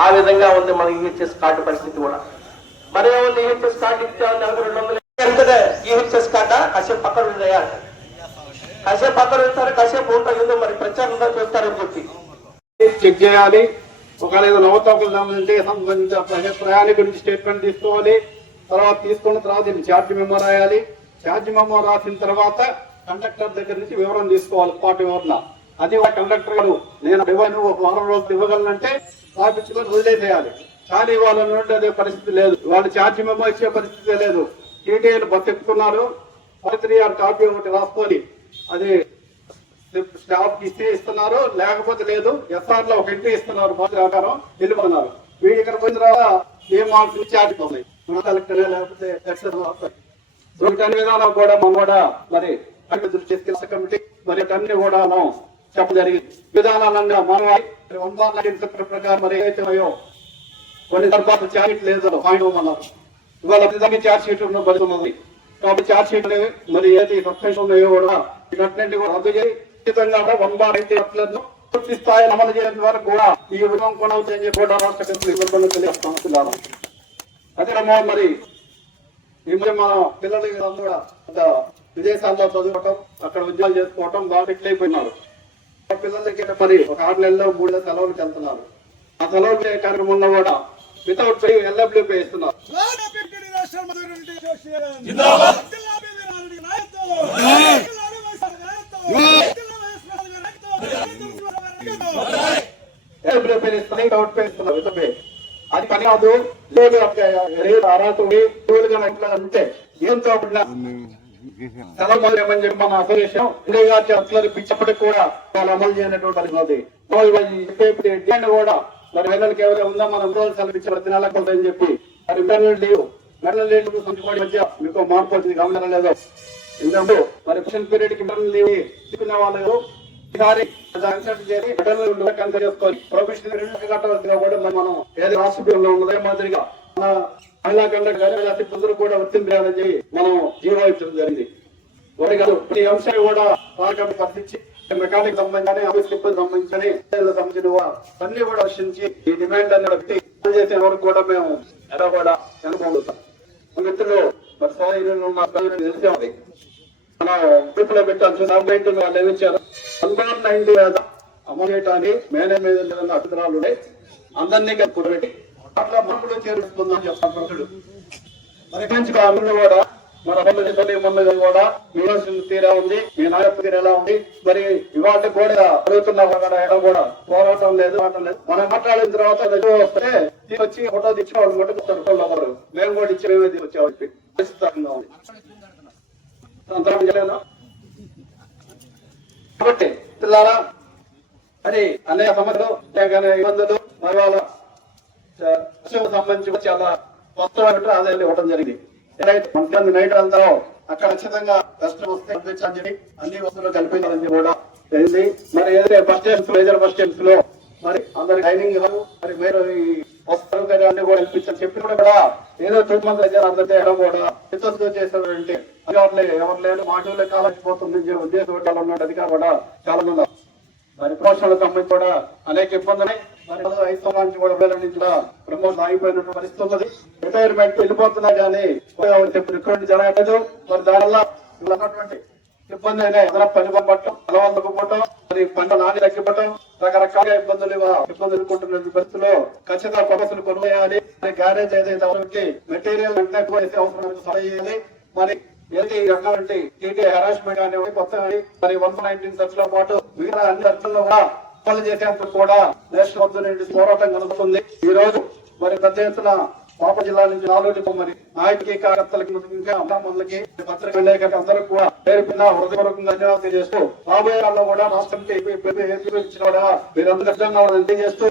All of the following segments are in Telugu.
ఆ విధంగా ఉంది మన ఈహెచ్ఎస్ కార్డు పరిస్థితి కూడా. మరి ఏమన్నా ఈహెచ్ఎస్ కార్డు ఇస్తే నెలకు 200 ఈహెచ్ఎస్ కార్డా కాసేపు పక్కన ఉందయ్యా, కాసేపు పక్కన వెళ్తారు, కాసేపు ఉంటారు, మరి ప్రచారంగా చేస్తారని చెప్పి చెక్ చేయాలి. ఒకవేళ ఏదో నవతోకలు సంబంధించిన ప్రయాణికుడి నుంచి స్టేట్మెంట్ తీసుకోవాలి. తర్వాత తీసుకున్న తర్వాత దీన్ని ఛార్జ్ మెమో రాయాలి. ఛార్జ్ మెమో రాసిన తర్వాత కండక్టర్ దగ్గర నుంచి వివరం తీసుకోవాలి, స్పాట్ వివరణ. అది కండక్టర్ గారు నేను ఒక వారం రోజులు ఇవ్వగలనంటే రాపించుకొని వదిలేసేయాలి. కానీ వాళ్ళ అదే పరిస్థితి లేదు, వాళ్ళు ఛార్జ్ మెమో ఇచ్చే పరిస్థితి లేదు. టీటీఐలు బస్ ఎక్కుతున్నారు, 43 కాపీ ఒకటి రాసుకొని అది స్టాఫ్ కి ఇస్తున్నారు, లేకపోతే లేదు. ఎస్ఆర్ లో ఒక ఎంట్రీ ఇస్తున్నారు, ప్రకారం వెళ్ళిపోతున్నారు. వీడి ఇక్కడ పోయిన తర్వాత ఏ మార్క్స్ ఛార్జ్ అవుతాయి, కలెక్టర్ లేకపోతే అన్ని విధానాలు కూడా మనం కూడా మరి దృష్టి కమిటీ మరి అన్ని కూడా మనం చెప్పడం జరిగింది. విధానాలన్నీ మనం ప్రకారం మరి ఏవైతే కొన్ని తర్వాత ఛార్జ్ లేదు అన్నారు. ఇవాళ ఛార్జ్ షీట్ బతున్నది కాబట్టి ఛార్జ్ షీట్ మరి ఏది సబ్స్టేషన్ ఉన్నాయో కూడా వీటన్నింటి కూడా రద్దు చేసి ఖచ్చితంగా 1/80 పూర్తి స్థాయిలో అమలు చేయడం ద్వారా కూడా ఈ ఉద్యమం కొనవుతాయని చెప్పి కూడా రాష్ట్ర కమిటీ తెలియజేస్తాం. అదే మరి ఈ మధ్య మన పిల్లలు కూడా విదేశాల్లో చదువుకోవటం, అక్కడ ఉద్యోగాలు చేసుకోవటం బాగా ఫిక్స్ అయిపోయినారు. పిల్లలకి మరి ఒక 6 నెలల్లో 3 నెలల సెలవులకు వెళ్తున్నారు. ఆ సెలవులు కార్యక్రమంలో కూడా వితౌట్ పే LWP ఇస్తున్నారు. అది పని కాదు. అంటే ఏం కాకుండా సెలవు ఏమని చెప్పి మన అసోసియేషన్ అసలు పిచ్చప్పటికి కూడా వాళ్ళు అమలు చేయనటువంటి డిమాండ్ కూడా మరి పిల్లలకి ఎవరైనా ఉందా మనం రోజులు సెలవు ఇచ్చే ప్రతి నెలకు అని చెప్పి మరి లీవ్ మధ్య మీకు మార్పు వచ్చింది, గమనం లేదు. ఎందుకంటే మరి పీరియడ్ కి లీవ్ తీసుకునే వాళ్ళు ఈసారి చేసుకొని ప్రొఫెషనల్ కట్టవలసిగా కూడా మనం ఏది రాష్ట్రంలో ఉన్నదే మాదిరిగా మన మహిళా కండక్టర్ సిబ్బందులు కూడా వర్తించాలని చెప్పి మనం జీవో ఇచ్చడం జరిగింది. ఒకటి కాదు, ప్రతి అంశాన్ని కూడా పరిశీలించి మెకానిక్ సంబంధించి ఆఫీస్ సిబ్బంది సంబంధించిన అన్ని కూడా వర్షించి ఈ డిమాండ్ అన్ని చేసే వరకు కూడా మేము ఎలా కూడా అనుకోగలుగుతాం. మిత్రులు మరి సోదరులు తెలిసే ఉంది, మనం గ్రూపులో పెట్టాల్సిన వాళ్ళు ఏమిచ్చారు 1/90 అమలు చేయడానికి మేనేజ్మెంట్ అభిప్రాయాలు ఉన్నాయి. అందరినీ కూడబెట్టి అట్లా మనలో చేరుస్తుందని చెప్తాను. మరి మంచి అమలు కూడా మన మొన్న కూడా మీ తీరా ఉంది, మీ నాయకు తీరు ఎలా ఉంది, మరి ఇవాళ కూడా అడుగుతున్నా కూడా పోరాటం లేదు, మనం మాట్లాడిన తర్వాత వస్తే వచ్చి ఫోటో తెచ్చి వాళ్ళు మట్టుకు మేము కూడా ఇచ్చి మేమే వచ్చే పరిస్థితి ఉంది. కాబట్టి పిల్లారా అది అనేక సమస్యలు ఇబ్బందులు మరి వాళ్ళ సంబంధించి చాలా కొత్త ఆదాయాలు ఇవ్వడం జరిగింది. నైట్ వెళ్తారో అక్కడ ఖచ్చితంగా కష్టం వస్తే పంపించాలని అన్ని వస్తువులు కల్పించాలని కూడా తెలిసింది. మరి ఏదైతే bus stands major bus stands లో మరి అందరి డైనింగ్ మరి మీరు వస్తువులు కూడా కల్పించాలని చెప్పి కూడా ఏదో 9 మంది అందరూ చేయడం కూడా చిత్తశుద్ధి చేసేటువంటి ఎవరు లేదు మాటలు కాలేకపోతుంది ఉద్దేశం ఉన్న అధికారులు కూడా చాలా మంది మరి ప్రమోషన్లకు సంబంధించి కూడా అనేక ఇబ్బందులు. మరి 5 సంవత్సరాల నుంచి కూడా వేల నుంచి కూడా ప్రమోషన్ ఆగిపోయినట్టు పరిస్థితి ఉన్నది. రిటైర్మెంట్ వెళ్ళిపోతున్నా కానీ రిక్రూట్మెంట్ జరగలేదు. మరి దానివల్ల ఉన్నటువంటి ఇబ్బంది అయినా ఎదుర పని పంపటం, అలవాళ్ళకు పోవటం, మరి పంట నాణ్యత తగ్గిపోవటం, రకరకాల ఇబ్బందులు ఎదుర్కొంటున్న పరిస్థితుల్లో ఖచ్చితంగా ప్రమోషన్ కొనుగోయాలి. మరి గ్యారేజ్ ఏదైతే మెటీరియల్ అవసరం చేయాలి. మరి ఏది రకాలంటే టీటీ హెరాస్మెంట్ అనేవి కొత్త మరి 119 ఖర్చులతో పాటు మిగతా అన్ని ఖర్చుల్లో కూడా అమలు చేసేందుకు కూడా నేషనల్ వద్ద నుండి పోరాటం కలుగుతుంది. ఈ రోజు మరి పెద్ద ఎత్తున పాప జిల్లా నుంచి 4 మరి నాయకులకి కార్యకర్తలకి ఇంకా మందులకి పత్రిక విలేకరులకి అందరూ కూడా పేరుకున్న హృదయపూర్వకంగా ధన్యవాదాలు తెలియజేస్తూ రాబోయే కాలంలో కూడా రాష్ట్రానికి మీరందరూ తెలియజేస్తూ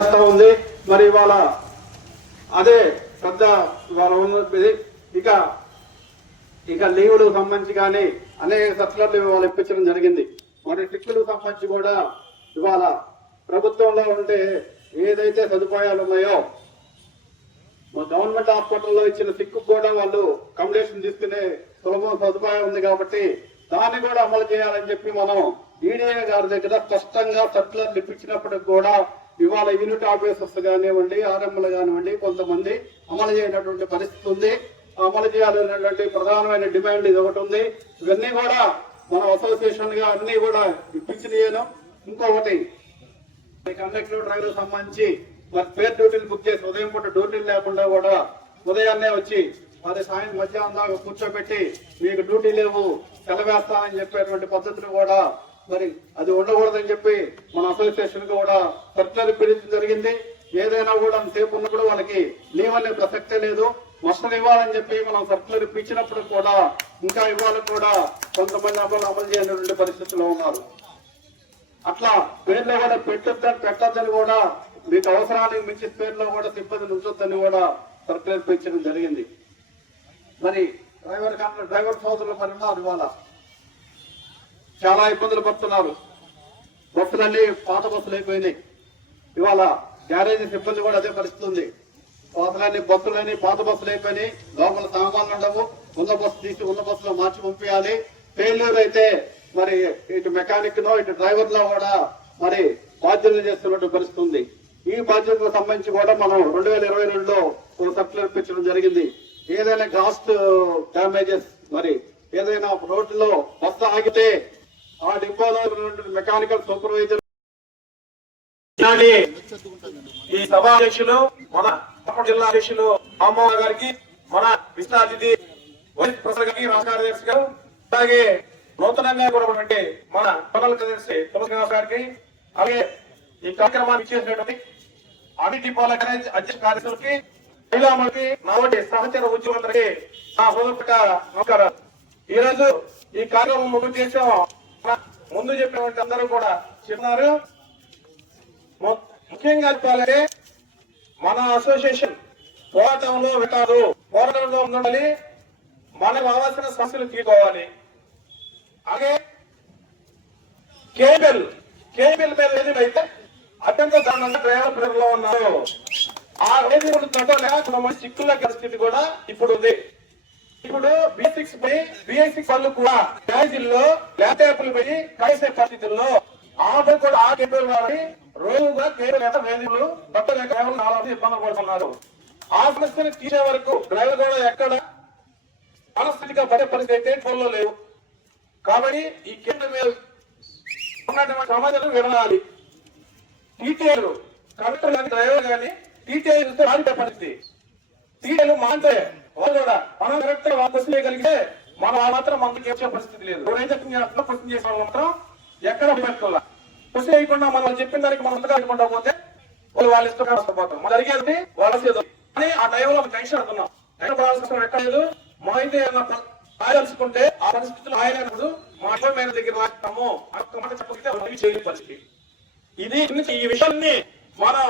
ఉంది. మరి ఇవాళ అదే పెద్ద ఇవాళ ఉన్నది. ఇక ఇక లీవులకు సంబంధించి కానీ అనేక సర్కులర్లు ఇవాళ ఇప్పించడం జరిగింది. మరి టిక్కులకు సంబంధించి కూడా ఇవాళ ప్రభుత్వంలో ఉంటే ఏదైతే సదుపాయాలు ఉన్నాయో గవర్నమెంట్ హాస్పిటల్లో ఇచ్చిన సిక్కు కూడా వాళ్ళు అకామిడేషన్ తీసుకునే సులభం సదుపాయం ఉంది కాబట్టి దాన్ని కూడా అమలు చేయాలని చెప్పి మనం ఈడీఏ గారి దగ్గర స్పష్టంగా సర్కులర్లు ఇప్పించినప్పటికి కూడా ఇవాళ యూనిట్ ఆఫీసర్స్ కానివ్వండి, ఆర్ఎంలు కానివ్వండి, కొంతమంది అమలు చేయనటువంటి పరిస్థితి ఉంది. అమలు చేయాలనేటువంటి ప్రధానమైన డిమాండ్ ఇది ఒకటి ఉంది. ఇవన్నీ కూడా మనం అసోసియేషన్ గా అన్ని కూడా ఇప్పించినాను. ఇంకొకటి కండక్టర్ డ్రైవర్ సంబంధించి మరి పేరు డ్యూటీలు బుక్ చేసి ఉదయం పూట డ్యూటీలు లేకుండా కూడా ఉదయాన్నే వచ్చి మరి సాయంత్రం మధ్యాహ్నం దాకా కూర్చోబెట్టి మీకు డ్యూటీ లేవు సెలవేస్తానని చెప్పేటువంటి పద్ధతులు కూడా మరి అది ఉండకూడదని చెప్పి మన అసోసియేషన్ కూడా సర్కులర్ ఇప్పించడం జరిగింది. ఏదైనా కూడా సేపు ఉన్నప్పుడు వాళ్ళకి లీవ్ అనే ప్రసక్తే లేదు. మొత్తం ఇవ్వాలని చెప్పి మనం సర్కులర్ ఇప్పించినప్పుడు కూడా ఇంకా ఇవ్వాలని కూడా కొంతమంది అమలు చేయనటువంటి పరిస్థితుల్లో ఉన్నారు. అట్లా పేర్లో కూడా పెట్టొద్దని కూడా మీకు అవసరానికి మించి పేర్లో కూడా సిబ్బంది ఉంచొద్దని కూడా సర్కులర్ ఇప్పించడం జరిగింది. మరి డ్రైవర్ సోదరులు మరి ఉన్నారు. ఇవాళ చాలా ఇబ్బందులు పడుతున్నారు. బస్సులన్నీ పాత బస్సులు అయిపోయినాయి. ఇవాళ గ్యారేజీ సిబ్బంది కూడా అదే పరిస్థితి ఉంది. బస్సులన్నీ పాత బస్సులు అయిపోయినాయి. లోపల సామాన్లు ఉండవు. ఉన్న బస్సు తీసి ఉన్న బస్సులో మార్చి పంపించాలి. ఫెయిల్యూర్ అయితే మరి ఇటు మెకానిక్ నో ఇటు డ్రైవర్ లో కూడా మరి బాధ్యతలు చేస్తున్నట్టు పరిస్థితి ఉంది. ఈ బాధ్యతలకు సంబంధించి కూడా మనం 2022లో సర్కులర్ ఇప్పించడం జరిగింది. ఏదైనా కాస్ట్ డ్యామేజెస్ మరి ఏదైనా రోడ్డులో బస్సు ఆగితే ఆ డిపోలో మెకానికల్ సూపర్వైజర్ ఈ సభా అధ్యక్షులు మన జిల్లా అధ్యక్షులు రామ్మోహన్ గారికి, మన విశిష్ట అతిథి వైస్ ప్రెసిడెంట్ గారికి, రాష్ట్ర కార్యదర్శి గారు, అలాగే నూతనంగా కూడా మన టోనల్ కార్యదర్శి తులసినాథ్ గారికి, అలాగే ఈ కార్యక్రమాన్ని ఇచ్చేసినటువంటి అన్ని డిపోల అధ్యక్ష కార్యదర్శులకి, మహిళామణికి, నాటి సహచర ఉద్యోగులందరికీ నా హృదయపూర్వక నమస్కారం. ఈ రోజు ఈ కార్యక్రమం ముందు చెప్పినటువంటి అందరూ కూడా చెప్పినారు. ముఖ్యంగా చెప్పాలంటే మన అసోసియేషన్ పోరాటంలో పెట్టారు, పోరాటంలో ఉండాలి, మనకు కావాల్సిన సమస్యలు తీసుకోవాలి. అలాగే కేబుల్ మీద ఏదైతే అత్యంత దారుణంగా డ్రైవర్ ప్రేమలో ఉన్నారు. ఆ వేదికలు తగ్గలేక చిక్కుల పరిస్థితి కూడా ఇప్పుడు ఉంది. ఇప్పుడు B6 వాళ్ళు కూడా గ్యారేజీల్లో ల్యాప్టాప్లు పోయి కలిసే పరిస్థితుల్లో ఆటో కూడా ఆ కేబుల్ వారి రోజుగా కేబుల్ వేదికలు బట్టలు డ్రైవర్లు ఇబ్బందులు పడుతున్నారు. ఆ సమస్యను తీసే వరకు డ్రైవర్ కూడా ఎక్కడ మనస్థితిగా పడే పరిస్థితి అయితే ఫోన్లో లేవు. కాబట్టి ఈ కేంద్రం మీద ఉన్నటువంటి సమాజాలు వినాలి. టీటీఐలు కండక్టర్ కానీ డ్రైవర్ కానీ టీటీఐ చూస్తే రాజే పరిస్థితి. టీటీఐలు మాంటే వాళ్ళు కూడా మనం కరెక్ట్ గా క్వశ్చన్ చేయగలిగితే మనం మాత్రం మనకి వచ్చే పరిస్థితి లేదు. ఎవరైతే క్వశ్చన్ చేసిన వాళ్ళు మాత్రం ఎక్కడ పెట్టుకోవాలి. క్వశ్చన్ చేయకుండా మనం చెప్పిన దానికి మనం అంతగా పోతే వాళ్ళు ఇష్టంగా వస్తపోతాం. మనం జరిగేది వాళ్ళ కానీ ఆ టైంలో టెన్షన్ అవుతున్నాం. టెన్షన్ ఎక్కడ లేదు. మా అయితే రాయాల్సుకుంటే ఆ పరిస్థితులు ఆయనప్పుడు మా అర్థమైన దగ్గర రాస్తాము మాట చెప్పకపోతే చేయని పరిస్థితి ఇది. ఈ విషయాన్ని మనం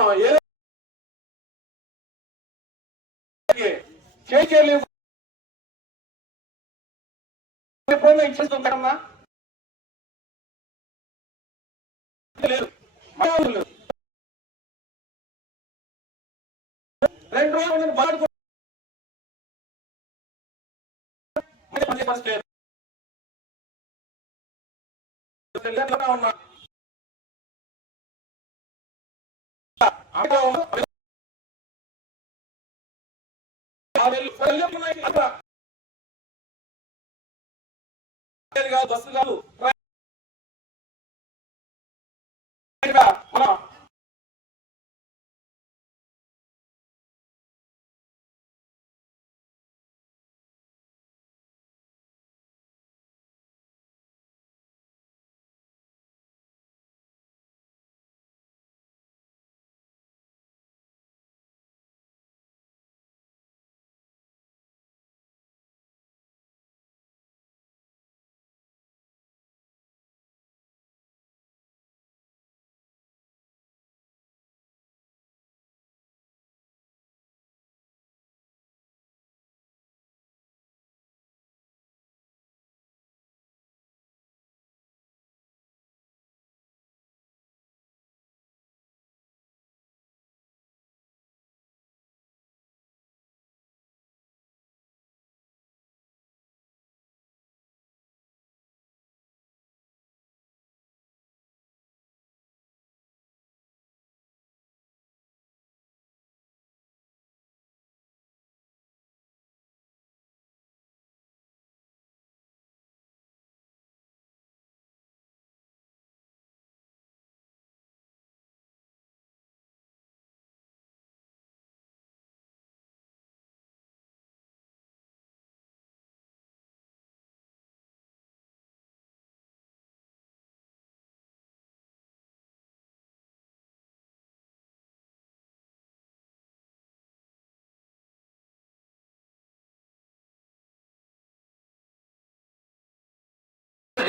చేయలేము. ఇచ్చేస్తుంటారన్నా లేదు. 2 రోజులు బాగా ఉన్నా బస్సు కాదు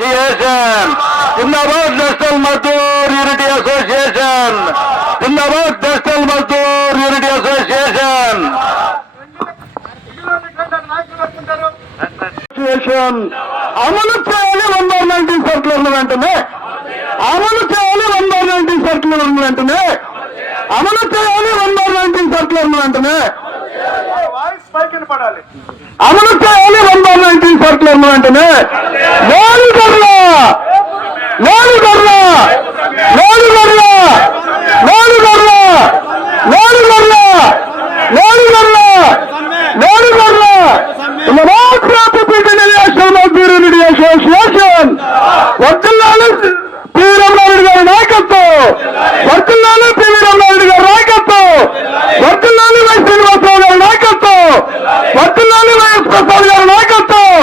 అసోసియేషన్ జిందాబాద్ నేషనల్ మజ్దూర్ యూనిటీ అసోసియేషన్ జిందాబాద్ నేషనల్ మజ్దూర్ యూనిటీ అసోసియేషన్ అమలు చేయాలి 1/19 సర్కులర్ వెంటనే అమలు చేయాలి 1/19 సర్కులర్ వెంటనే అమలు చేయాలి 1/19 సర్కులర్ వెంటనే అమలు చేయాలి 1/19 సర్కులర్ వెంటనే లోని గర్లా లోని గర్లా లోని గర్లా లోని గర్లా లోని గర్లా లోని గర్లా లోని గర్లా నేషనల్ మజ్దూర్ యూనిటీ అసోసియేషన్ వర్ధిల్లాలి పివి రమణారెడ్డి గారి నాయకత్వం వర్ధిల్లాలి పివి రమణారెడ్డి గారి నాయకత్వం వర్ధిల్లాలి వై శ్రీనివాసరావు గారి నాయకత్వం వర్ధిల్లాలి వైఎస్ ప్రసాద్ గారి నాయకత్వం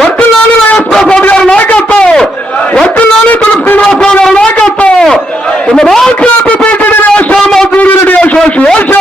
వర్ధిల్లాలి వైఎస్ ప్రసాద్ గారి నాయకత్వం వర్ధిల్లాలి తులసి శ్రీనివాసరావు గారి నాయకత్వం నేషనల్ మజ్దూర్ యూనిటీ అసోసియేషన్